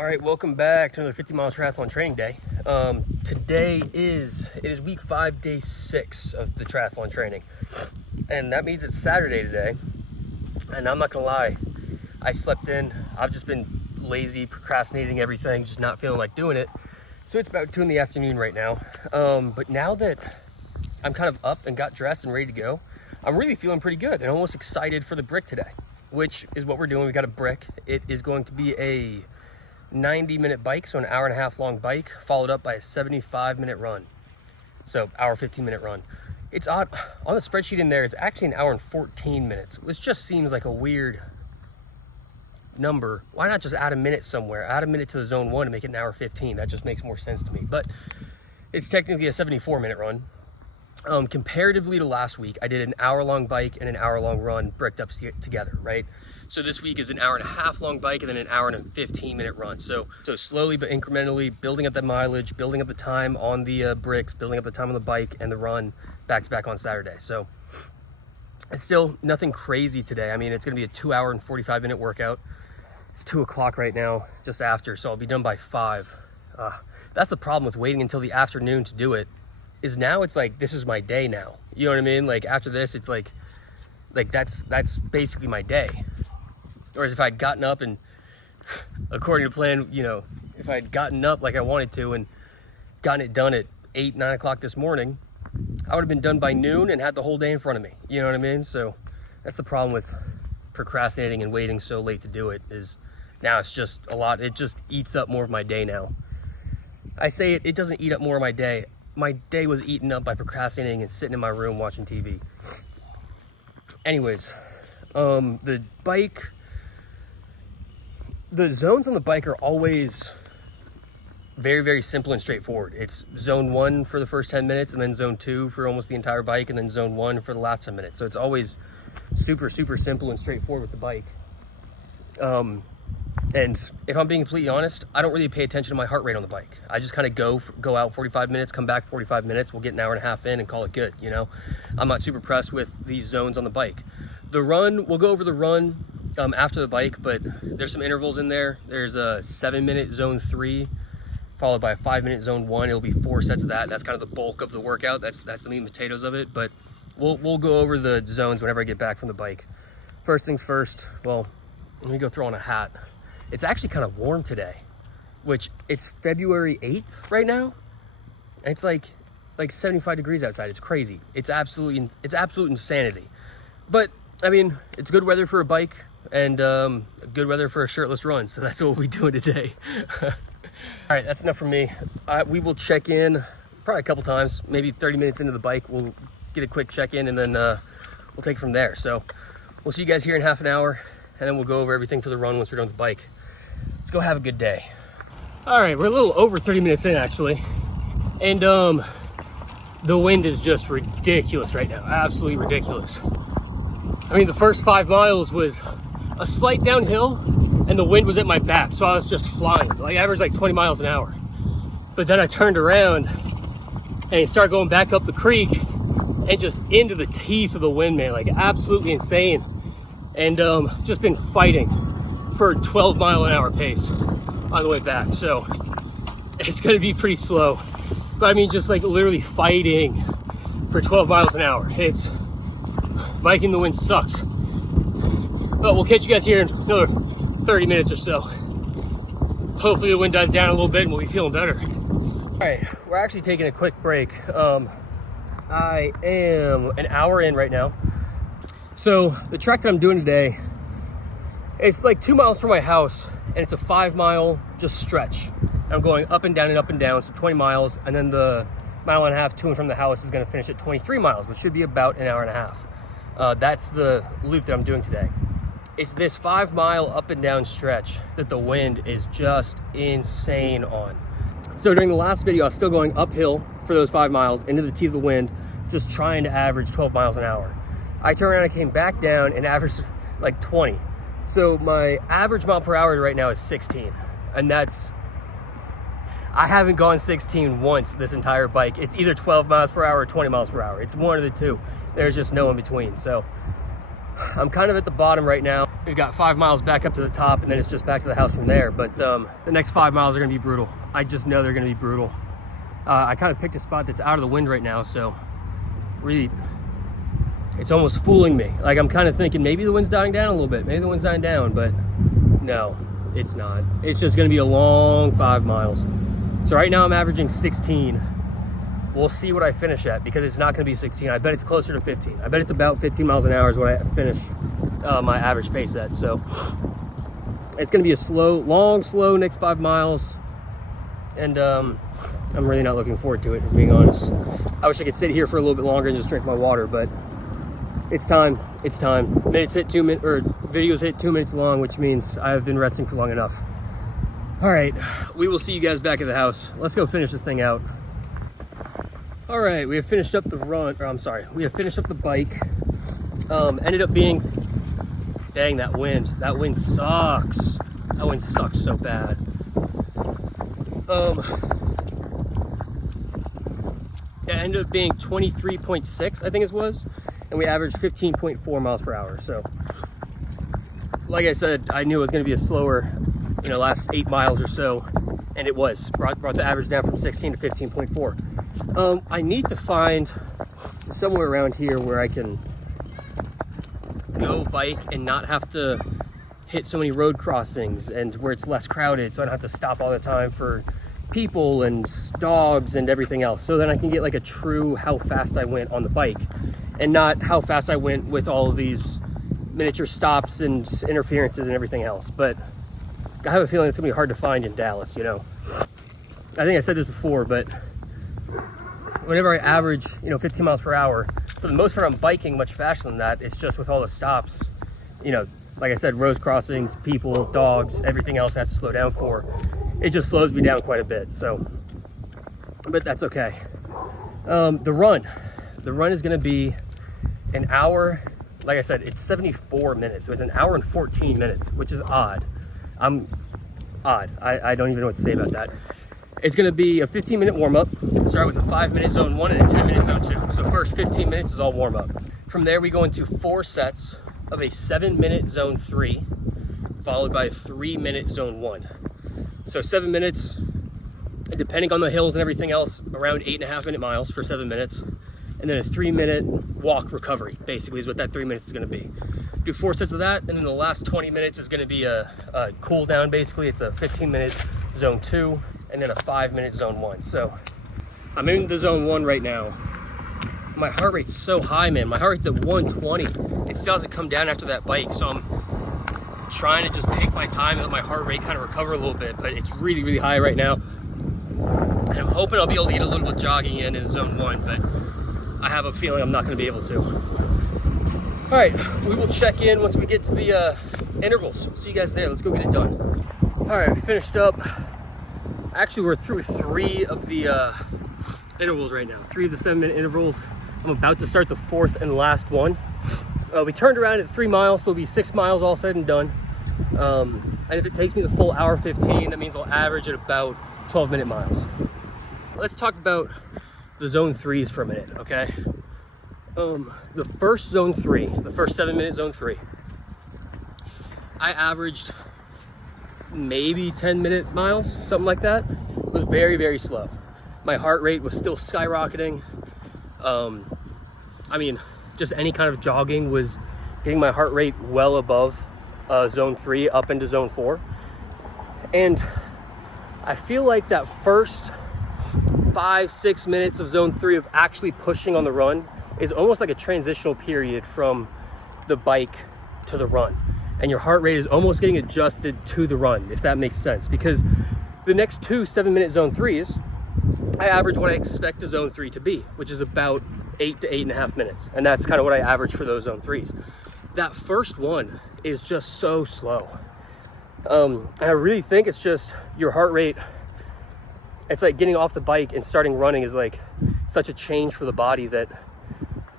All right, welcome back to another 50-mile triathlon training day. Today is week 5, day 6 of the triathlon training, and that means it's Saturday today. And I'm not gonna lie, I slept in. I've just been lazy, procrastinating everything, just not feeling like doing it. So it's about 2 in the afternoon right now. But now that I'm kind of up and got dressed and ready to go, I'm really feeling pretty good and almost excited for the brick today, which is what we're doing. We got a brick. It is going to be a 90-minute bike, so an hour-and-a-half long bike, followed up by a 75-minute run. So hour, 15-minute run. It's odd, on the spreadsheet in there, it's actually an hour and 14 minutes, which just seems like a weird number. Why not just add a minute somewhere? Add a minute to the zone 1 to make it an hour 15. That just makes more sense to me. But it's technically a 74-minute run. Comparatively to last week, I did an hour-long bike and an hour-long run bricked up together, right? So this week is an hour-and-a-half long bike and then an hour and a 15-minute run. So slowly but incrementally building up the mileage, building up the time on the bricks, building up the time on the bike and the run back to back on Saturday. So it's still nothing crazy today. I mean, it's going to be a 2-hour and 45-minute workout. It's 2 o'clock right now, just after, so I'll be done by 5. That's the problem with waiting until the afternoon to do it. Is now it's like, this is my day now. You know what I mean? Like after this, it's like that's basically my day. Whereas if I'd gotten up and, according to plan, you know, if I'd gotten up like I wanted to and gotten it done at 8, 9 o'clock this morning, I would have been done by noon and had the whole day in front of me. You know what I mean? So that's the problem with procrastinating and waiting so late to do it, is now it's just a lot. It just eats up more of my day now. I say it doesn't eat up more of my day. My day was eaten up by procrastinating and sitting in my room watching TV. Anyways, the zones on the bike are always very, very simple and straightforward. It's zone 1 for the first 10 minutes and then zone 2 for almost the entire bike and then zone 1 for the last 10 minutes. So it's always super, super simple and straightforward with the bike. And if I'm being completely honest, I don't really pay attention to my heart rate on the bike. I just kind of go out 45 minutes, come back 45 minutes. We'll get an hour and a half in and call it good, you know? I'm not super pressed with these zones on the bike. The run, we'll go over the run after the bike, but there's some intervals in there. There's a 7-minute zone 3, followed by a 5-minute zone 1. It'll be 4 sets of that. That's kind of the bulk of the workout. That's the meat and potatoes of it, but we'll go over the zones whenever I get back from the bike. First things first, well, let me go throw on a hat. It's actually kind of warm today, which it's February 8th right now. And it's like 75 degrees outside. It's crazy. It's absolute insanity. But I mean, it's good weather for a bike and good weather for a shirtless run. So that's what we'll be doing today. All right, that's enough from me. We will check in probably a couple times, maybe 30 minutes into the bike. We'll get a quick check in and then we'll take it from there. So we'll see you guys here in half an hour and then we'll go over everything for the run once we're done with the bike. Let's go have a good day. All right, we're a little over 30 minutes in actually. And the wind is just ridiculous right now, absolutely ridiculous. I mean, the first 5 miles was a slight downhill and the wind was at my back, so I was just flying. Like, I averaged like 20 miles an hour. But then I turned around and started going back up the creek and just into the teeth of the wind, man, like absolutely insane. And just been fighting for a 12-mile-an-hour pace on the way back. So it's gonna be pretty slow. But I mean, just like literally fighting for 12 miles an hour. It's, biking the wind sucks. But we'll catch you guys here in another 30 minutes or so. Hopefully the wind dies down a little bit and we'll be feeling better. All right, we're actually taking a quick break. I am an hour in right now. So the trek that I'm doing today, it's like 2 miles from my house and it's a 5-mile just stretch. I'm going up and down, so 20 miles, and then the 1.5 miles to and from the house is gonna finish at 23 miles, which should be about an hour and a half. That's the loop that I'm doing today. It's this 5-mile up and down stretch that the wind is just insane on. So during the last video, I was still going uphill for those 5 miles into the teeth of the wind, just trying to average 12 miles an hour. I turned around and came back down and averaged like 20. So my average mile per hour right now is 16. And I haven't gone 16 once this entire bike. It's either 12 miles per hour or 20 miles per hour. It's one of the two. There's just no in between. So I'm kind of at the bottom right now. We've got 5 miles back up to the top, and then it's just back to the house from there. But the next 5 miles are gonna be brutal. I just know they're gonna be brutal. I kind of picked a spot that's out of the wind right now, so really, it's almost fooling me. Like, I'm kind of thinking maybe the wind's dying down a little bit. Maybe the wind's dying down, but no, it's not. It's just gonna be a long 5 miles. So right now I'm averaging 16. We'll see what I finish at, because it's not gonna be 16. I bet it's closer to 15. I bet it's about 15 miles an hour is what I finish my average pace at. So it's gonna be a slow next 5 miles. And I'm really not looking forward to it, if being honest. I wish I could sit here for a little bit longer and just drink my water, but it's time. It's time. Minutes hit 2 minutes, or videos hit 2 minutes long, which means I have been resting for long enough. All right, we will see you guys back at the house. Let's go finish this thing out. All right, we have finished up the run, or I'm sorry, we have finished up the bike. Ended up being, dang, that wind sucks. That wind sucks so bad. Yeah, it ended up being 23.6, I think it was, and we averaged 15.4 miles per hour. So, like I said, I knew it was going to be a slower, last 8 miles or so, and it was. Brought the average down from 16 to 15.4. I need to find somewhere around here where I can go bike and not have to hit so many road crossings, and where it's less crowded, so I don't have to stop all the time for people and dogs and everything else. So then I can get like a true how fast I went on the bike, and not how fast I went with all of these miniature stops and interferences and everything else. But I have a feeling it's gonna be hard to find in Dallas. I think I said this before, but whenever I average 15 miles per hour, for the most part I'm biking much faster than that. It's just with all the stops, like I said, road crossings, people, dogs, everything else I have to slow down for. It just slows me down quite a bit. So, but that's okay. The run is going to be an hour. Like I said, it's 74 minutes. So it's an hour and 14 minutes, which is odd. I don't even know what to say about that. It's going to be a 15-minute warm-up. Start with a 5-minute zone 1 and a 10-minute zone 2. So first 15 minutes is all warm-up. From there, we go into 4 sets of a 7-minute zone 3, followed by a 3-minute zone 1. So 7 minutes, depending on the hills and everything else, around 8.5-minute miles for 7 minutes. And then a 3-minute walk recovery, basically, is what that 3 minutes is going to be. Do 4 sets of that, and then the last 20 minutes is going to be a cool down, basically. It's a 15-minute zone 2, and then a 5-minute zone 1. So I'm in the zone 1 right now. My heart rate's so high, man. My heart rate's at 120. It still hasn't come down after that bike, so I'm trying to just take my time and let my heart rate kind of recover a little bit, but it's really, really high right now. And I'm hoping I'll be able to get a little bit of jogging in zone 1, but I have a feeling I'm not going to be able to. All right, we will check in once we get to the intervals. See you guys there. Let's go get it done. All right, we finished up. Actually, we're through 3 of the intervals right now. 3 of the 7-minute intervals. I'm about to start the 4th and last one. We turned around at 3 miles, so it'll be 6 miles all said and done. And if it takes me the full hour 15, that means I'll average at about 12-minute miles. Let's talk about the zone 3s for a minute, okay? The first zone 3, the first 7-minute zone 3, I averaged maybe 10-minute miles, something like that. It was very, very slow. My heart rate was still skyrocketing. I mean, just any kind of jogging was getting my heart rate well above zone 3 up into zone 4. And I feel like that first 5-6 minutes of zone 3 of actually pushing on the run is almost like a transitional period from the bike to the run. And your heart rate is almost getting adjusted to the run, if that makes sense. Because the next 2 7-minute zone 3s, I average what I expect a zone 3 to be, which is about 8 to 8.5 minutes. And that's kind of what I average for those zone 3s. That first one is just so slow. And I really think it's just your heart rate. It's like getting off the bike and starting running is like such a change for the body that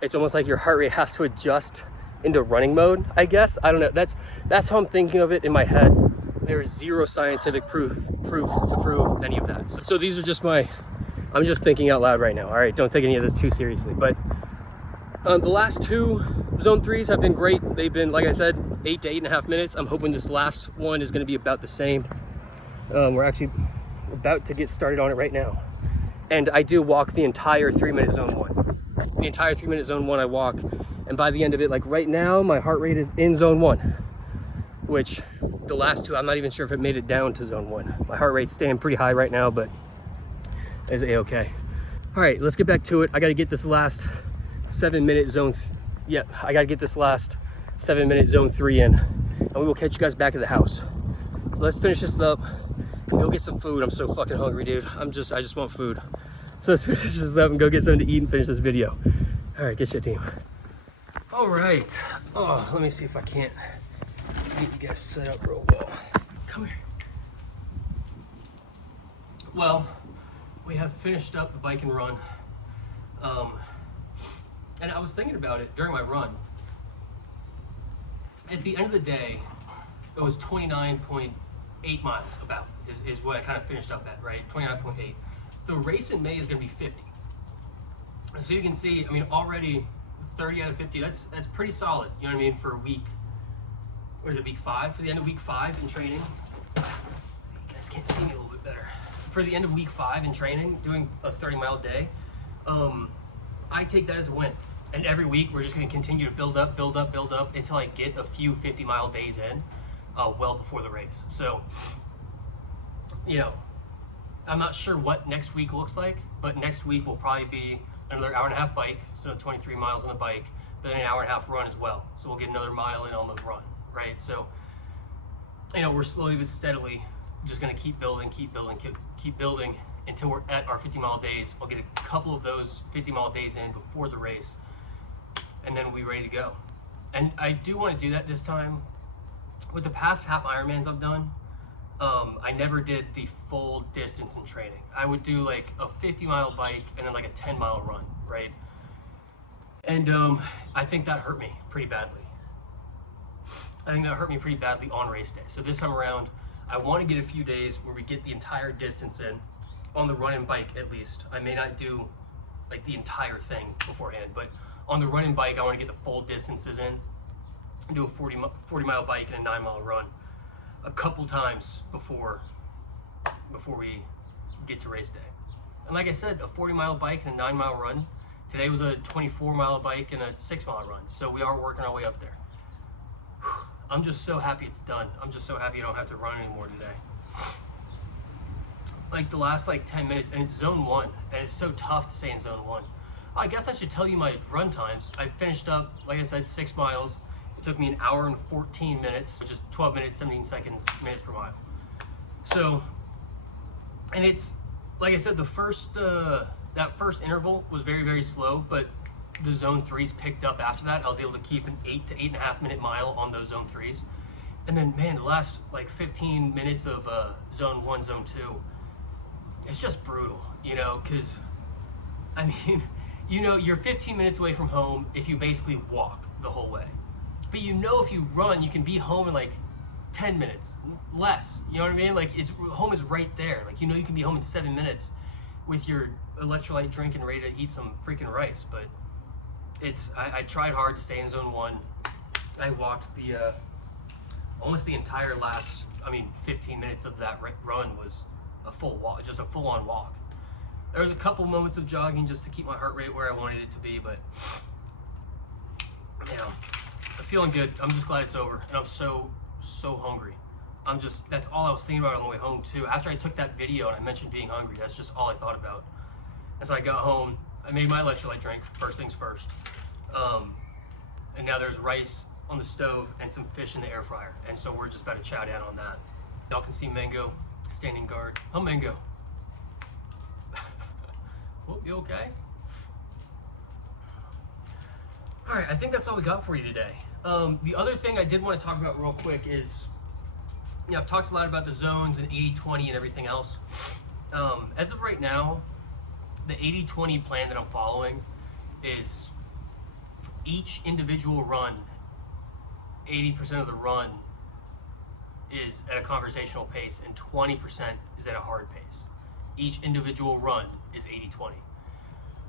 it's almost like your heart rate has to adjust into running mode, I guess. I don't know. That's how I'm thinking of it in my head. There's zero scientific proof to prove any of that. So these are just I'm just thinking out loud right now. All right, don't take any of this too seriously. But The last two zone 3s have been great. They've been, like I said, 8 to 8.5 minutes. I'm hoping this last one is going to be about the same. We're actually about to get started on it right now. And I do walk the entire 3-minute zone 1. The entire 3-minute zone 1 I walk. And by the end of it, like right now, my heart rate is in zone 1. Which the last two, I'm not even sure if it made it down to zone 1. My heart rate's staying pretty high right now, but it's a-okay. All right, let's get back to it. I got to get this last 7-minute zone. I got to get this last 7-minute zone 3 in, and we will catch you guys back at the house. So let's finish this up and go get some food. I'm so fucking hungry, dude. I just want food. So let's finish this up and go get something to eat and finish this video. All right, get shit, team. All right. Oh, let me see if I can't get you guys set up real well. Come here. Well, we have finished up the bike and run. And I was thinking about it during my run. At the end of the day, it was 29.8 miles about, is what I kind of finished up at, right? 29.8. The race in May is gonna be 50. So you can see, I mean, already 30 out of 50, that's pretty solid, you know what I mean, for a week. What is it, week 5? For the end of week 5 in training. You guys can't see me a little bit better. For the end of week 5 in training, doing a 30-mile day, I take that as a win. And every week we're just going to continue to build up until I get a few 50-mile days in, well before the race. So, you know, I'm not sure what next week looks like, but next week will probably be another hour-and-a-half bike, so 23 miles on the bike, but then an hour-and-a-half run as well. So we'll get another mile in on the run, right? So, you know, we're slowly but steadily just going to keep building until we're at our 50-mile days. I'll get a couple of those 50-mile days in before the race, and then we'll be ready to go. And I do want to do that this time. With the past half Ironmans I've done, I never did the full distance in training. I would do like a 50-mile bike and then like a 10-mile run, right? And I think that hurt me pretty badly. On race day. So this time around, I want to get a few days where we get the entire distance in, on the run and bike at least. I may not do like the entire thing beforehand, but on the run and bike, I want to get the full distances in and do a 40-mile bike and a 9-mile run a couple times before we get to race day. And like I said, a 40-mile bike and a 9-mile run. Today was a 24-mile bike and a 6-mile run. So we are working our way up there. I'm just so happy it's done. I'm just so happy I don't have to run anymore today. Like the last like 10 minutes, and it's zone 1, and it's so tough to stay in zone 1. I guess I should tell you my run times. I finished up, like I said, 6 miles. It took me an hour and 14 minutes, which is 12 minutes, 17 seconds, minutes per mile. So, and it's, like I said, the first, that first interval was very, very slow, but the zone 3s picked up after that. I was able to keep an 8 to 8.5 minute mile on those zone 3s. And then, man, the last like 15 minutes of zone 1, zone 2, it's just brutal, you know, because, I mean, you know, you're 15 minutes away from home if you basically walk the whole way. But you know, if you run, you can be home in like 10 minutes, less, you know what I mean? Like, home is right there. Like, you know, you can be home in 7 minutes with your electrolyte drink and ready to eat some freaking rice. But I tried hard to stay in zone 1. I walked the, almost the entire last, 15 minutes of that run was a full walk, just a full-on walk. There was a couple moments of jogging just to keep my heart rate where I wanted it to be, but you know, I'm feeling good. I'm just glad it's over, and I'm so hungry. That's all I was thinking about on the way home too. After I took that video and I mentioned being hungry, that's just all I thought about. And so I got home, I made my electrolyte drink, first things first. And now there's rice on the stove and some fish in the air fryer. And so we're just about to chow down on that. Y'all can see Mango standing guard. Oh, Mango. Oh, you okay? All right, I think that's all we got for you today. The other thing I did want to talk about real quick is, you know, I've talked a lot about the zones and 80-20 and everything else. As of right now, the 80-20 plan that I'm following is each individual run, 80% of the run is at a conversational pace and 20% is at a hard pace. Each individual run is 80-20.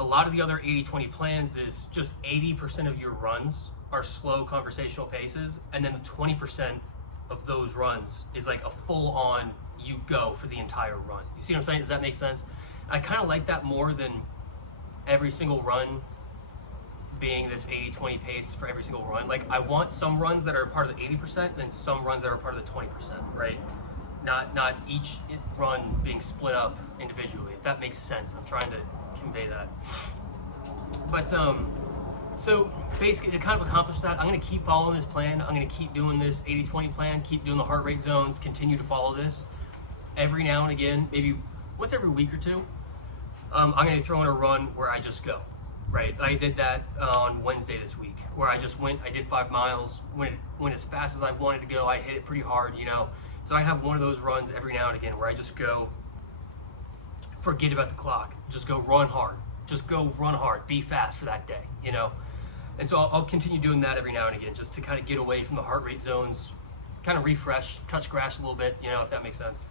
A lot of the other 80-20 plans is just 80% of your runs are slow conversational paces, and then the 20% of those runs is like a full-on you go for the entire run. You see what I'm saying? Does that make sense? I kind of like that more than every single run being this 80-20 pace for every single run. Like, I want some runs that are part of the 80% and some runs that are part of the 20%, right? Not each run being split up individually, if that makes sense. I'm trying to convey that. But so basically to kind of accomplish that, I'm going to keep following this plan. I'm going to keep doing this 80-20 plan, keep doing the heart rate zones, continue to follow this every now and again, maybe once every week or two. I'm going to throw in a run where I just go, right? I did that on Wednesday this week, where I just went, I did 5 miles, went as fast as I wanted to go. I hit it pretty hard, you know. So I have one of those runs every now and again where I just go, forget about the clock, just go run hard. Just go run hard, be fast for that day, you know? And so I'll continue doing that every now and again, just to kind of get away from the heart rate zones, kind of refresh, touch grass a little bit, you know, if that makes sense.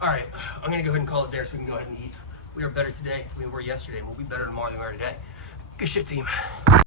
All right, I'm gonna go ahead and call it there so we can go ahead and eat. We are better today than we were yesterday, and we'll be better tomorrow than we are today. Good shit, team.